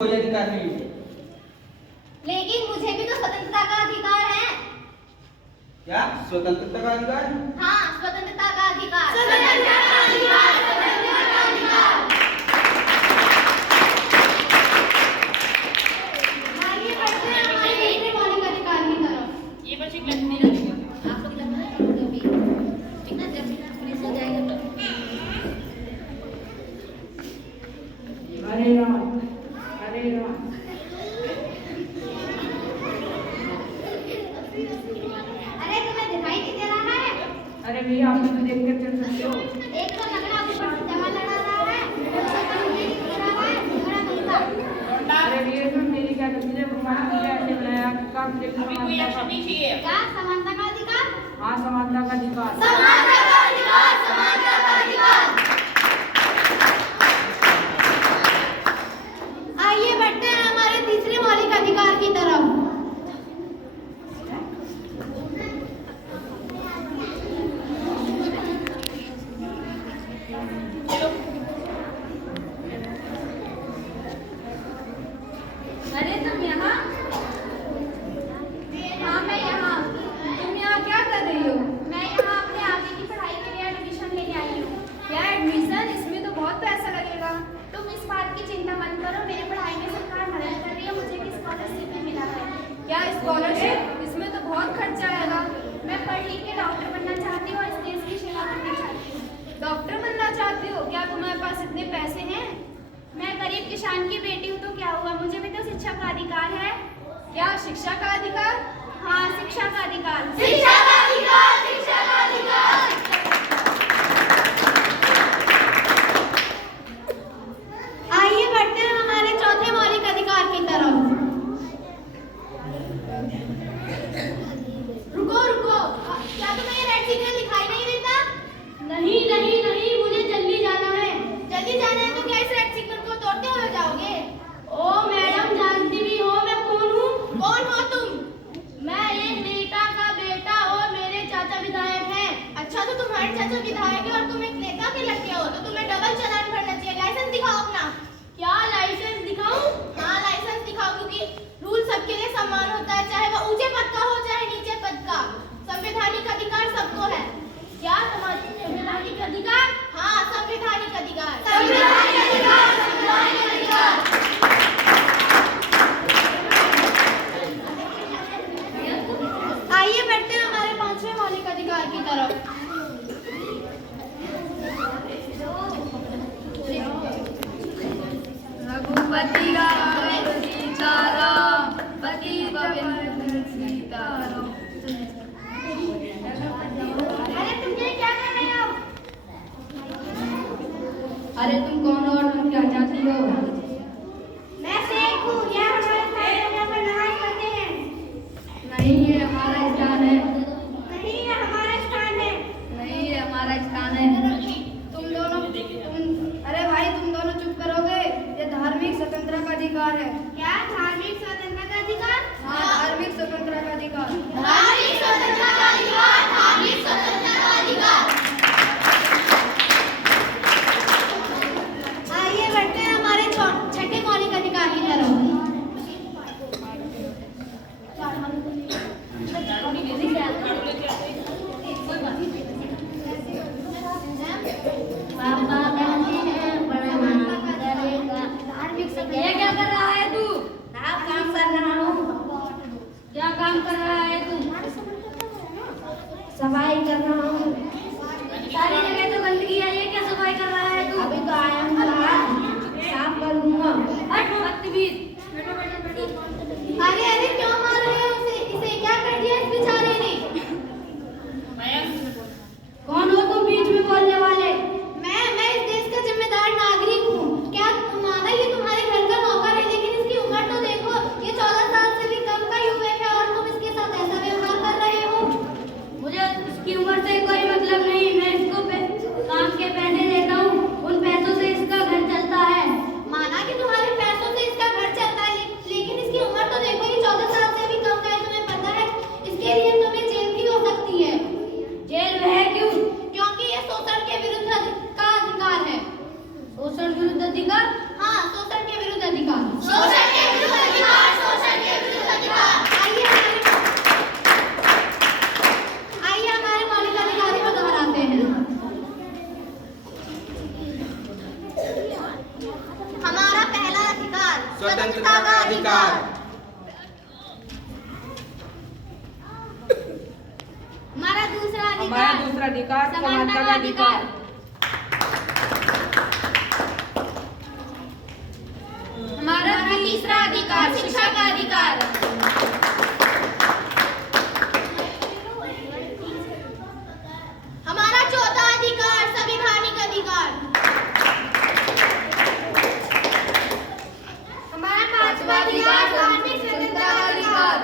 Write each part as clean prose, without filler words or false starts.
कोई अधिकार नहीं है। लेकिन मुझे भी तो स्वतंत्रता का अधिकार है। क्या स्वतंत्रता का अधिकार? हाँ, स्वतंत्रता का अधिकार। स्वतंत्रता का अधिकार, स्वतंत्रता का अधिकार। आइए बढ़ते हैं हमारे तीसरे मौलिक अधिकार की तरफ। ये बच्चे लगने लगे। आप लोग लगना है तो भी ठीक है, जब पुलिस हो जाएगा तो हरे राम, हरे राम। अरे तुम्हें दिखाई नहीं दे रहा है? अरे भैया आप तो देख कर चल सकते हो। एक तो लकड़ा ऊपर से जमा लड़ा रहा है, दूसरा काम ये नहीं कर रहा है, बड़ा तरीका। अरे भैया तुम मेरी क्या गलती है? भगवान ने ऐसे बनाया कि काम से अभी कोई एक्शन नहीं चाहिए। क्या समानता का अधिकार? हाँ, समानता का अधिकार। समानता का अधिकार, समानता का अधिकार। आइए बढ़ते हैं हमारे तीसरे मौलिक अधिकार की तरफ। अरे तुम यहाँ? हाँ मैं यहाँ। तुम यहाँ क्या कर रही हो? मैं यहाँ अपने आगे की पढ़ाई के लिए एडमिशन लेने आई हूँ। क्या एडमिशन? इसमें तो बहुत पैसा लगेगा। तुम इस बात की चिंता मत करो, मेरी पढ़ाई में सरकार मदद कर रही है, मुझे एक स्कॉलरशिप भी मिला है। क्या स्कॉलरशिप? इसमें तो बहुत खर्चा आएगा। मैं पढ़ लिख के डॉक्टर बनना चाहती हूँ और इस देश की सेवा करना चाहती हूँ। डॉक्टर बनना चाहती हो? क्या तुम्हारे पास इतने पैसे हैं? मैं गरीब किसान की बेटी हूँ तो क्या हुआ, मुझे भी तो शिक्षा का अधिकार है। क्या शिक्षा का अधिकार? हाँ, शिक्षा का अधिकार। शिक्षा का अधिकार, शिक्षा का अधिकार। आइए बढ़ते हैं हमारे चौथे मौलिक अधिकार की तरफ। रुको रुको, क्या तुम्हें ये रेड सिग्नल दिखाई नहीं देता? नहीं नहीं नहीं, मुझे जल्दी जाना है। जल्दी जाना है तो क्या इस रेड सिग्नल को तोड़ते हुए जाओगे? ओ मैडम, जानती भी हो मैं कौन हूँ? कौन हो तुम? मैं एक नेता का बेटा और मेरे चाचा विधायक हैं। अच्छा, तो तुम्हारे चाचा विधायक है और तुम एक नेता के लड़के हो, तो तुम्हें डबल चालान भरना चाहिए। लाइसेंस दिखाओ अपना। क्या लाइसेंस दिखाऊं? हाँ, लाइसेंस दिखाओ, क्योंकि रूल सबके लिए समान होता है, चाहे वह ऊंचे पद का हो चाहे नीचे पद का। संवैधानिक अधिकार सबको है। क्या तुम्हारी संवैधानिक अधिकार? हाँ, संवैधानिक अधिकार। संवैधानिक अधिकार, संवैधानिक अधिकार। आइए बढ़ते हैं हमारे पांचवें मौलिक अधिकार की तरफ। रघुपति राम सीताराम, पति गोविंद सीताराम। अरे तुम ये क्या कर रहे हो? अरे तुम कौन हो और तुम क्या चाहती हो? मैं शेख हूँ, यह हमारे साथ यहाँ पर नमाज पढ़ते हैं। नहीं, ये हमारा स्थान है। नहीं, यह हमारा स्थान है। नहीं, ये हमारा स्थान है। अरे भाई, तुम दोनों चुप करोगे? ये धार्मिक स्वतंत्रता का अधिकार है। क्या धार्मिक स्वतंत्रता का अधिकार? हाँ, धार्मिक स्वतंत्रता का अधिकार। धार्मिक स्वतंत्रता का अधिकार, धार्मिक स्वतंत्रता का अधिकार। आइए बढ़ते हैं हमारे छठे मौलिक अधिकार की तरफ। पापा कहते हैं पढ़ना करेगा। धार्मिक स्वतंत्रता। ये क्या कर रहा है तू? हाँ, काम कर रहा हूँ। क्या काम कर रहा है तू? सफाई कर रहा हूँ। सारी जगह तो गंदगी है, ये क्या सफाई कर रहा है तू? अभी तो आया हूँ, साफ करूँगा। हट, बदतमीज। अरे अरे, क्यों मार रहे हो उसे? इसे क्या कर दिया इस बेचारे ने? कौन हो तुम बीच में बोलने वाले? मैं इस देश का जिम्मेदार नागरिक हूँ। क्या माना ये तुम्हारे घर का नौकर है, लेकिन इसकी उम्र तो देखो, ये 14 साल से भी कम का युवक है और तुम इसके साथ ऐसा व्यवहार कर रहे हो। मुझे इसकी उम्र से स्वतंत्रता का अधिकार। हमारा दूसरा अधिकार समानता का अधिकार। हमारा तीसरा अधिकार शिक्षा का अधिकार। हमारा चौथा अधिकार संवैधानिक अधिकार। हमारा पांचवा अधिकार धार्मिक स्वतंत्रता का अधिकार।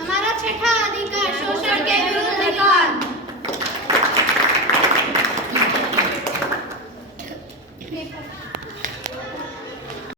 हमारा छठा अधिकार शोषण के विरुद्ध अधिकार।